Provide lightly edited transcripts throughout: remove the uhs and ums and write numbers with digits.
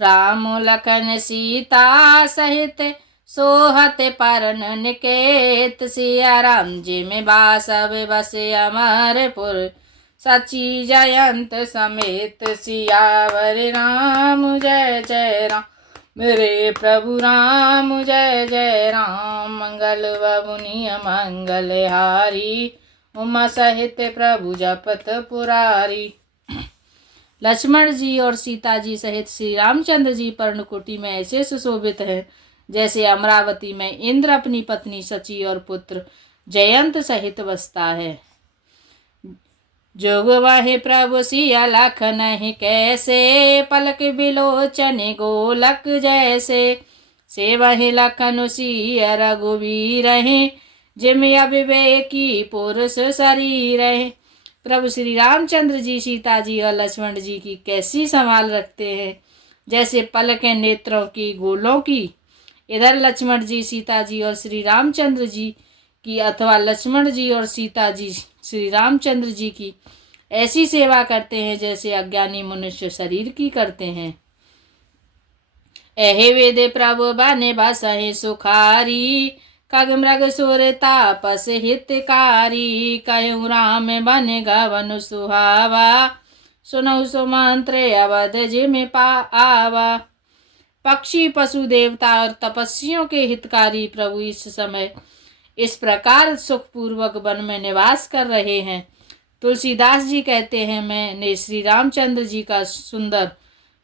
राम लखन सीता सहित सोहत परन निकेत। सिया राम जी में बासव बसे अमरपुर सची जयंत समेत। सियावर राम जय जय राम मेरे प्रभु राम जय जय राम। मंगल बबुनि मंगल हारी उमा सहित प्रभु जपत पुरारी। लक्ष्मण जी और सीता जी सहित श्री रामचंद्र जी पर्णकुटी में ऐसे सुशोभित हैं जैसे अमरावती में इंद्र अपनी पत्नी सची और पुत्र जयंत सहित बसता है। जोग वही प्रभु सिया लख नहीं कैसे पलक बिलोचन गोलक जैसे। से वही लखन सिया रघुवीर हैं जिम अविवेकी पुरुष शरीर है। प्रभु श्री रामचंद्र जी सीता जी और लक्ष्मण जी की कैसी संभाल रखते हैं जैसे पलकें नेत्रों की गोलों की। इधर लक्ष्मण जी सीता जी और श्री रामचंद्र जी की अथवा लक्ष्मण जी और सीता जी श्री रामचंद्र जी की ऐसी सेवा करते हैं जैसे अज्ञानी मनुष्य शरीर की करते हैं। एहे वेदे प्रभु बने बसहि सुखारी खग मृग सुर तापस हितकारी। कहूँ राम बन गवन सुहावा सुनहु सुमंत्र अवध जिम आवा। पक्षी पशु देवता और तपस्वियों के हितकारी प्रभु इस समय इस प्रकार सुखपूर्वक वन में निवास कर रहे हैं। तुलसीदास जी कहते हैं मैंने श्री रामचंद्र जी का सुंदर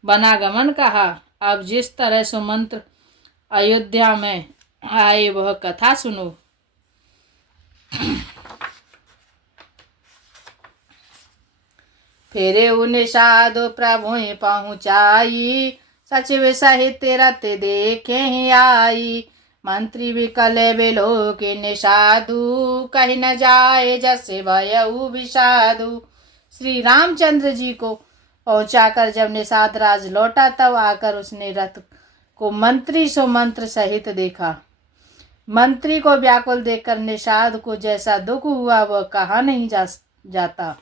वनागमन कहा। अब जिस तरह सुमंत्र अयोध्या में आए वह कथा सुनो। फेरे उन्हें साधु प्रभु पहुँचाई सचिव सहित रत देखे आई। मंत्री विकल बिलो के निषाधु कहीं न जाए जैसे भयऊ विषाधु। श्री रामचंद्र जी को पहुंचाकर जब निषाद राज लौटा तब आकर उसने रथ को मंत्री सुमंत्र सहित देखा। मंत्री को व्याकुल देखकर निषाद को जैसा दुख हुआ वह कहा नहीं जाता।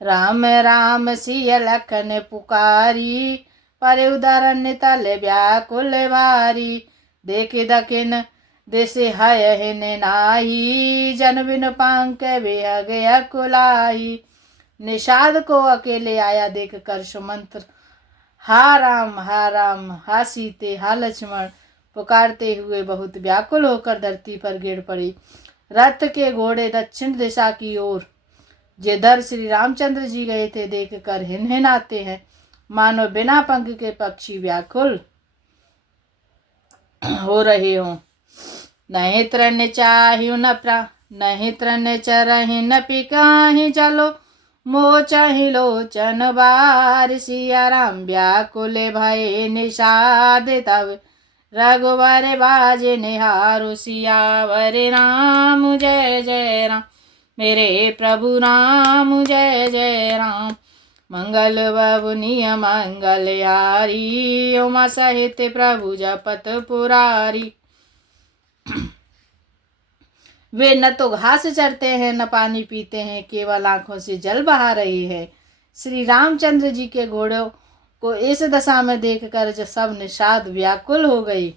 राम राम सिय लखन पुकारी पर उदाहरण तले व्याकुल भारी। देख दखिन देश हयहिन नाही जन बिन पांक बेहग अकुलाई। निषाद को अकेले आया देख कर सुमंत्र हा राम हा सीते हा लक्ष्मण पुकारते हुए बहुत व्याकुल होकर धरती पर गिर पड़ी। रथ के घोड़े दक्षिण दिशा की ओर जिधर श्री रामचंद्र जी गए थे देख कर हिनहिनाते हैं मानो बिना पंख के पक्षी व्याकुल हो रहे हों। नहीं तृण चाहिए न नहीं तृण चरहि न पिकाहि चलो मोह चाहि लोचन बार। सिया राम व्याकुल भय निषाद तब रघुवर बाजे निहारु। सियावर राम जय जय राम मेरे प्रभु राम जय जय राम। मंगल बबुनि मंगल हारी उमा सहित प्रभु जपत पुरारी। वे न तो घास चरते हैं न पानी पीते हैं केवल आंखों से जल बहा रहे हैं। श्री रामचंद्र जी के घोड़ों को इस दशा में देखकर जो सब निषाद व्याकुल हो गई।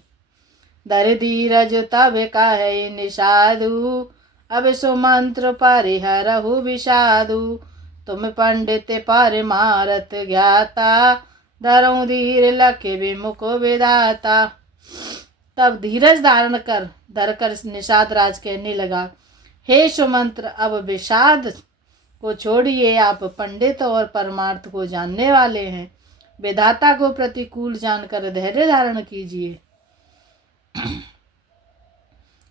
धर धीरज तब कहे निषादु अब सुमंत्र परिहरहु विषादु। तुम पंडित पर मारत ज्ञाता धरऊं धीर लखे विमुख विधाता। तब धीरज धारण कर धरकर निषाद राज कहने लगा हे सुमंत्र अब विषाद को छोड़िए। आप पंडित और परमार्थ को जानने वाले हैं। विधाता को प्रतिकूल जानकर धैर्य धारण कीजिए।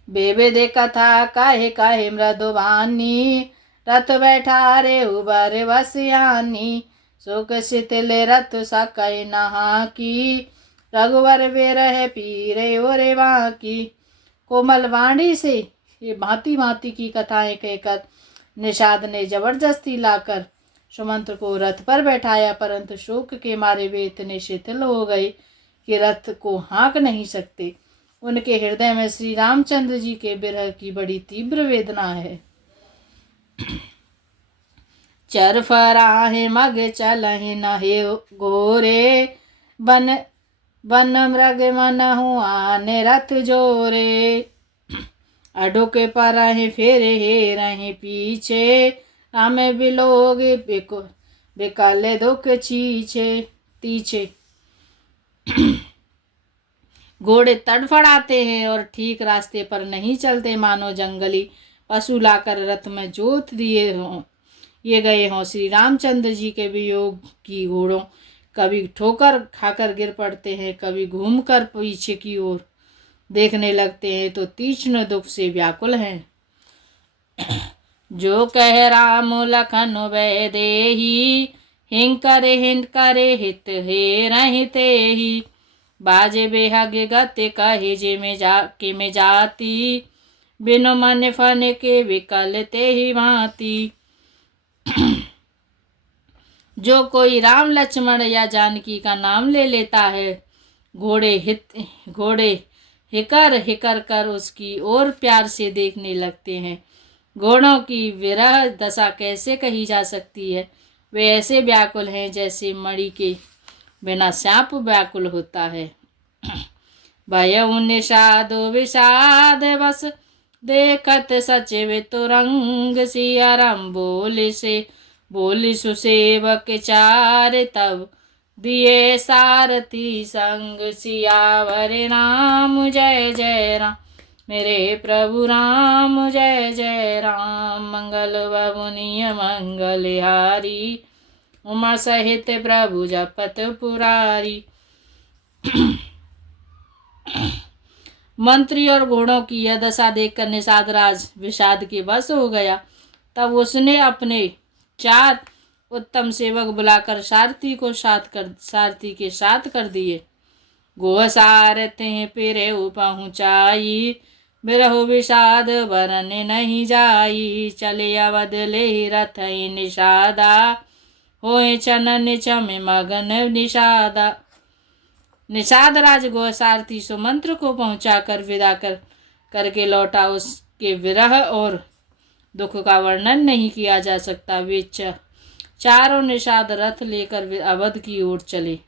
बेबेदे कथा काहे काहे मृदुबानी रथ बैठा रे उबर वसियानी। सुख शिथिल रथ सकै नहा की रघुवर विरह पीरे ओरे बाकी। कोमल वाणी से ये भांति भांति की कथाएं कहकर निषाद ने जबरदस्ती लाकर सुमंत्र को रथ पर बैठाया परंतु शोक के मारे वे इतने शिथिल हो गए कि रथ को हाँक नहीं सकते। उनके हृदय में श्री रामचंद्र जी के विरह की बड़ी तीव्र वेदना है। चरफराहे मग चलहि नहे गोरे, बन बन मृग मन हुआ निरथ जोरे। अडुक परहि फिर हे रही पीछे, हमें बिलोग बिकल दुख तीछे। घोड़े तड़फड़ाते हैं और ठीक रास्ते पर नहीं चलते, मानो जंगली पशु लाकर रथ में जोत ये गए हों। श्री रामचंद्र जी के वियोग की घोड़ों कभी ठोकर खाकर गिर पड़ते हैं, कभी घूमकर पीछे की ओर देखने लगते हैं तो तीक्ष्ण दुख से व्याकुल हैं। जो कह राम लखन वै देही, हिंग करे हित हे रहते ही। बाजे बेहग गति कहे जे में जाती, बिनु मन फन के विकल ते ही भांति। जो कोई राम लक्ष्मण या जानकी का नाम ले लेता है, घोड़े हिकर कर उसकी ओर प्यार से देखने लगते हैं। घोड़ों की विरह दशा कैसे कही जा सकती है। वे ऐसे व्याकुल हैं जैसे मणि के बिना सांप व्याकुल होता है। भयउ निषादो विषाद बस, देखत सचिव तुरंग। सिया राम बोली सुसेवक चार, तब दिए सारथी संग। सियावर राम जय जय राम, मेरे प्रभु राम जय जय राम। मंगल बबुनिय मंगलहारी, उमा सहित प्रभु जपत पुरारी। मंत्री और घोड़ों की यह दशा देखकर निषाद राज विषाद के वश हो गया। तब उसने अपने 4 उत्तम सेवक बुलाकर सारथी के साथ कर दिए। गोह सारथि पिरे पहुँचाई, बिरहु विषाद बरन नहीं जाई। चले अवध ले रथ निषादा, होए चनन चम मगन निषादा। निषाद राज गोह सारथी सुमंत्र को पहुंचाकर विदा करके लौटा। उसके विरह और दुख का वर्णन नहीं किया जा सकता। वे चारों निषाद रथ लेकर अवध की ओर चले।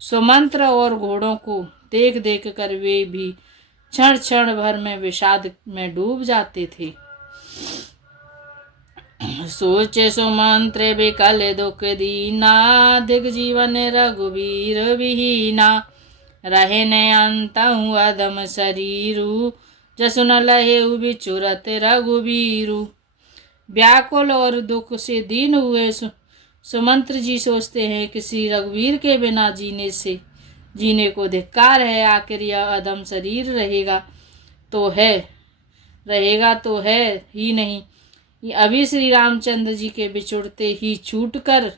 सुमंत्र और घोड़ों को देख देख कर वे भी क्षण क्षण भर में विषाद में डूब जाते थे। सोचे सुमंत्र विकल दुख दीना, दिग्जीवन रघुवीर विहीना। रहे न अंतहु अदम शरीरु, जसु न लहे बिचुरत रघुवीरु। व्याकुल और दुख से दीन हुए सुमंत्र जी सोचते हैं कि श्री रघुवीर के बिना जीने को धिक्कार है। आखिर यह अदम शरीर रहेगा तो है ही नहीं। अभी श्री रामचंद्र जी के बिछुड़ते ही छूटकर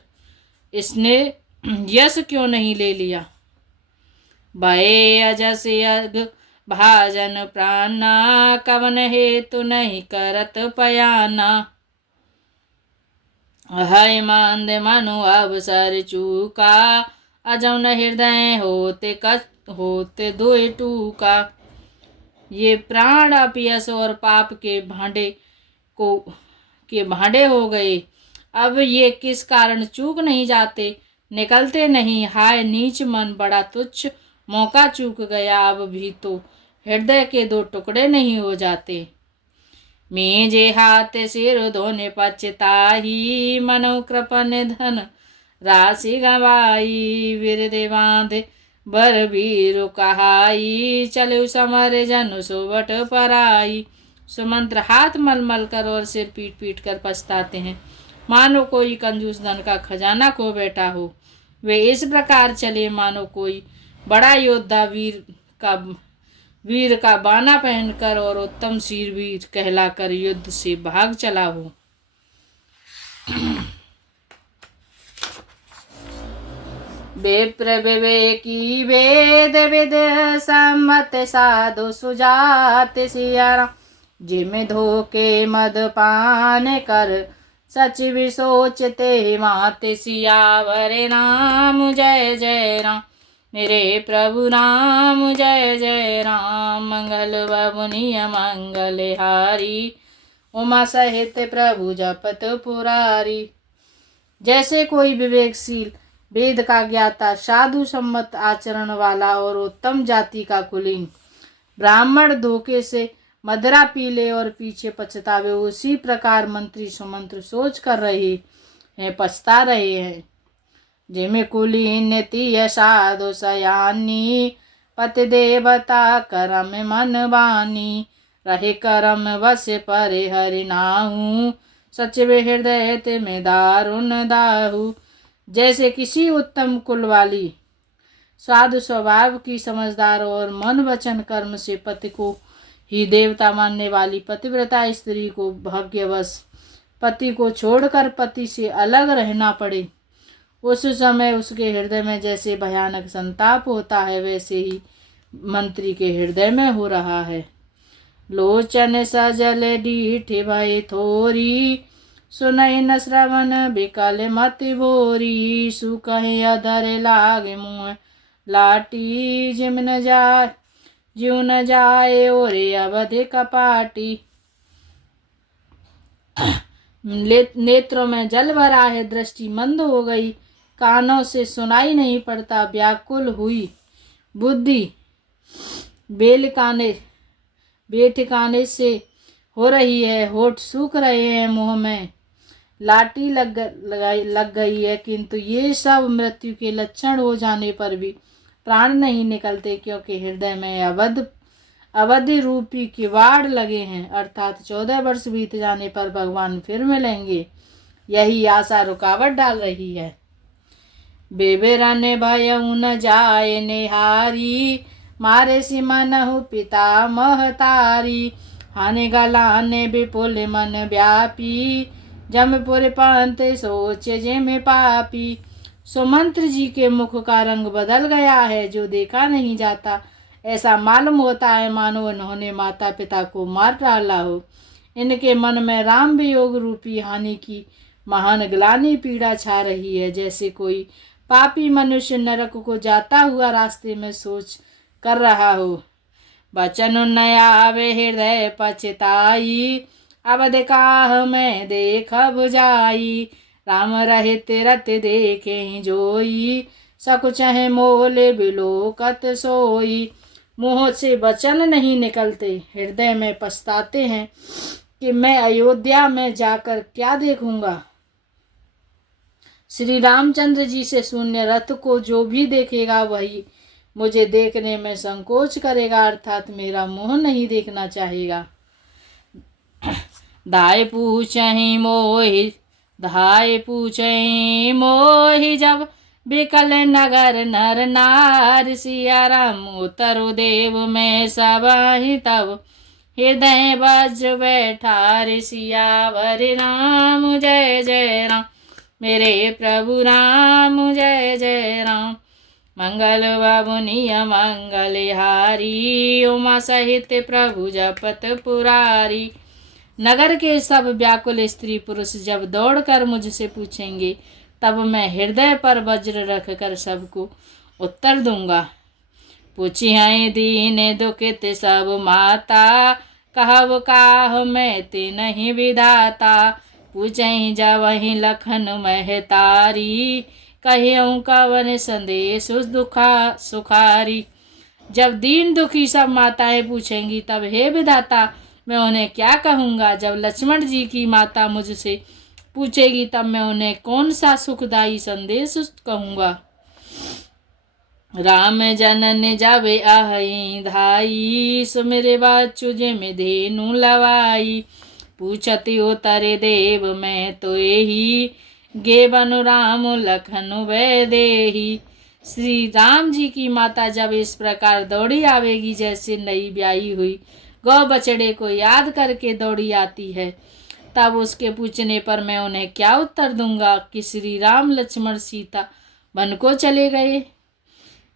इसने यश क्यों नहीं ले लिया। भय अजस अग भाजन प्राणा, कवन हेतु नहीं करत पयाना। है मांद मनु अवसर चूका, अजौन हृदय होते दोय टूका। ये प्राण अपयस और पाप के भांडे हो गए। अब ये किस कारण चूक नहीं जाते, निकलते नहीं। हाय नीच मन, बड़ा तुच्छ मौका चूक गया। अब भी तो हृदय के 2 टुकड़े नहीं हो जाते। मेजे हाथ सिर धोने पछताही, मनो कृपन धन राशि गवाई। विरदे बांधे बर वीरु कहाई, चलु समर जनु सुबट पराई। सुमंत्र हाथ मलमल कर और सिर पीट पीट कर पछताते हैं, मानो कोई कंजूस धन का खजाना खो बैठा हो। वे इस प्रकार चले मानो कोई बड़ा योद्धा वीर का बाना पहनकर और उत्तम वीर कहलाकर युद्ध से भाग चला हो। विप्र विवेकी वेद विद सम्मत साधु सुजात। सिया राम जिम धोके मद पान कर, सचिव सोचते मात। सियावर राम जय जय राम, मेरे प्रभु राम जय जय राम। मंगल बबुनिय मंगलहारी, उमा सहित प्रभु जपत पुरारी। जैसे कोई विवेकशील, वेद का ज्ञाता, साधु सम्मत आचरण वाला और उत्तम जाति का कुलीन ब्राह्मण धोखे से मदिरा पी ले और पीछे पछतावे, उसी प्रकार मंत्री सुमंत्र सोच कर रहे हैं, पछता रहे हैं। जिमे कुलीन तीय साधु सयानी, पति देवता करम मन बानी, रहे करम वश परे हरि नाहू, सचिव हृदय तिम दारुण दाहू। जैसे किसी उत्तम कुल वाली, साधु स्वभाव की, समझदार और मन वचन कर्म से पति को ही देवता मानने वाली पतिव्रता स्त्री को भाग्यवश पति को छोड़कर पति से अलग रहना पड़े, उस समय उसके हृदय में जैसे भयानक संताप होता है, वैसे ही मंत्री के हृदय में हो रहा है। लोचन सजल डीठ भय थोरी, सुनई न श्रवण बिकल मति भोरी, सुकहि अधर लागे मुँह लाटी, जिम न जाए ज्यों न जाए और अवधि कपाटी। नेत्रों में जल भरा है, दृष्टि मंद हो गई, कानों से सुनाई नहीं पड़ता, व्याकुल हुई बुद्धि बेठिकाने से हो रही है, होठ सूख रहे हैं, मुंह में लाठी लग गई है, किंतु ये सब मृत्यु के लक्षण हो जाने पर भी प्राण नहीं निकलते, क्योंकि हृदय में अवधि रूपी किवाड़ लगे हैं, अर्थात 14 वर्ष बीत जाने पर भगवान फिर मिलेंगे, यही आशा रुकावट डाल रही है। बेबेरन भय न जाए निहारी, मारे सिमनहु पिता महतारी, हानि गलाने विपुल मन व्यापी, जमपुर पंथ सोचे जिम पापी। सुमंत्र जी के मुख का रंग बदल गया है, जो देखा नहीं जाता, ऐसा मालूम होता है मानो उन्होंने माता पिता को मार डाला हो। इनके मन में राम वियोग रूपी हानि की महान ग्लानि पीड़ा छा रही है, जैसे कोई पापी मनुष्य नरक को जाता हुआ रास्ते में सोच कर रहा हो। बचन नया आवे हृदय पछताई, अवध काह में देख बुझाई, राम रहित रत देखे ही जोई, सकुच है मोल बिलोकत सोई। मुँह से वचन नहीं निकलते, हृदय में पछताते हैं कि मैं अयोध्या में जाकर क्या देखूंगा। श्री रामचंद्र जी से शून्य रथ को जो भी देखेगा वही मुझे देखने में संकोच करेगा, अर्थात मेरा मुंह नहीं देखना चाहेगा। धाय पूछहि मोहि जब बिकल नगर नर नार, सिया राम उतरु देव में सबहि तब, हृदय वज्र बैठार, सियावर राम जय जय राम, मेरे प्रभु राम जय जय राम। मंगल बाबुनिय मंगल हारी, उमा सहित प्रभु जपत पुरारी। नगर के सब व्याकुल स्त्री पुरुष जब दौड़कर मुझसे पूछेंगे, तब मैं हृदय पर वज्र रख कर सबको उत्तर दूंगा। पूछी हैं दीन दुखित सब माता, कहब काह मैं ते नहीं विधाता, पूछहीं जवहीं लखन महतारी, कहियऊँ कवन संदेश सुखारी। जब दीन दुखी सब माताएं पूछेंगी, तब हे विधाता मैं उन्हें क्या कहूँगा। जब लक्ष्मण जी की माता मुझसे पूछेगी, तब मैं उन्हें कौन सा सुखदायी संदेश कहूँगा। राम जनन जावे आहई धाई, सुमिरे बाचु जिम धेनु लवाई, पूछति उतरे देव मैं तो यही, गे बनु राम लखन वैदेही। श्री राम जी की माता जब इस प्रकार दौड़ी आवेगी, जैसे नई ब्याही हुई गौ बछड़े को याद करके दौड़ी आती है, तब उसके पूछने पर मैं उन्हें क्या उत्तर दूंगा कि श्री राम लक्ष्मण सीता वन को चले गए।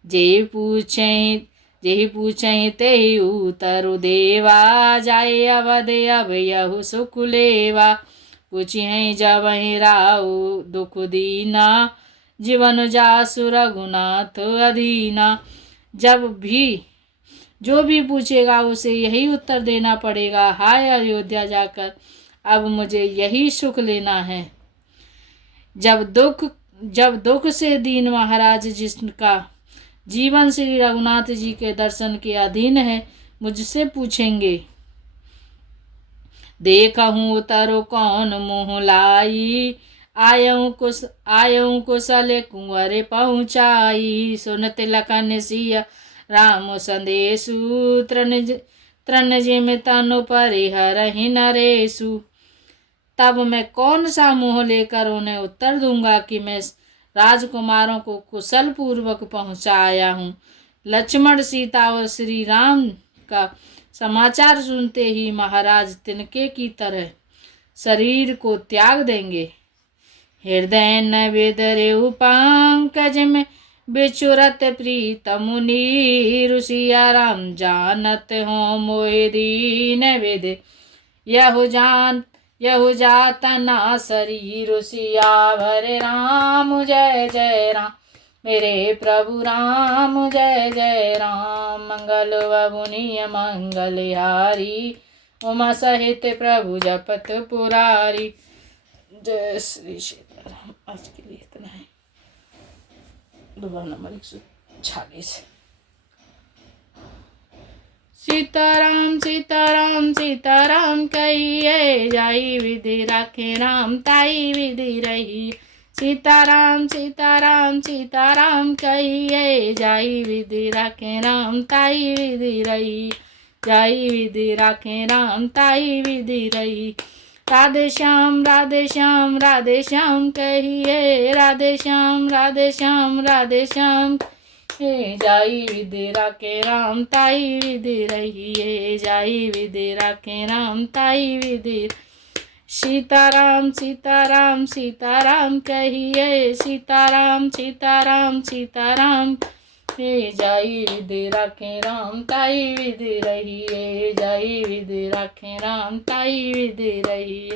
जेहि पूछें तेहि उतरु देवा, जाए अवध अब यहु सुख लेवा, पूछें जबहि राउ दुख दीना, जीवन जासु रघुनाथ अधीना। जो भी पूछेगा उसे यही उत्तर देना पड़ेगा, हाय अयोध्या जाकर अब मुझे यही सुख लेना है। जब दुख से दीन महाराज जिसका जीवन श्री रघुनाथ जी के दर्शन के अधीन है, मुझसे पूछेंगे, देखहूँ उतरो कौन मुँह लाई, आयऊँ कुशल कुंवर पहुँचाई। सुनत लखन सिया राम संदेशु, तृण जिम तनु परिहरहि नरेशु। तब मैं कौन सा मुँह लेकर उन्हें उत्तर दूंगा कि मैं राजकुमारों को कुशल पूर्वक पहुँचाया हूँ। लक्ष्मण, सीता और श्री राम का समाचार सुनते ही महाराज तिनके की तरह शरीर को त्याग देंगे। हृदय न विदरेउ पंकज में बिचुरत प्रीत मुनि, रुसिया राम जानत हो मोहि दीन विद, यहु जातना शरीर सियावर राम। जय जय राम मेरे प्रभु राम, जय जय राम। मंगल वमुनिय मंगलहारी, उमा सहित प्रभु जपत पुरारी। जय श्री सीताराम। आज के लिए इतना है। दोहा नंबर 146। सीताराम सीताराम सीताराम कहिए, जाई विधि राखे राम ताई विधि रही। सीताराम सीताराम सीताराम कहिए, जाई विधि राखे राम ताई विधि रही। जाई विधि राखे राम ताई विधि रही। राधे श्याम राधे श्याम राधे श्याम कहिए, राधे श्याम राधे श्याम राधे श्याम। जाई विधि राखे राम ताई विधि रही। जाई विधि राखे राम ताई विधि। सीताराम सीताराम सीताराम कहिए, सीताराम सीताराम सीताराम। जाई विधि राखे राम ताई विधि रही। जाई विधि राखे राम ताई विधि रही।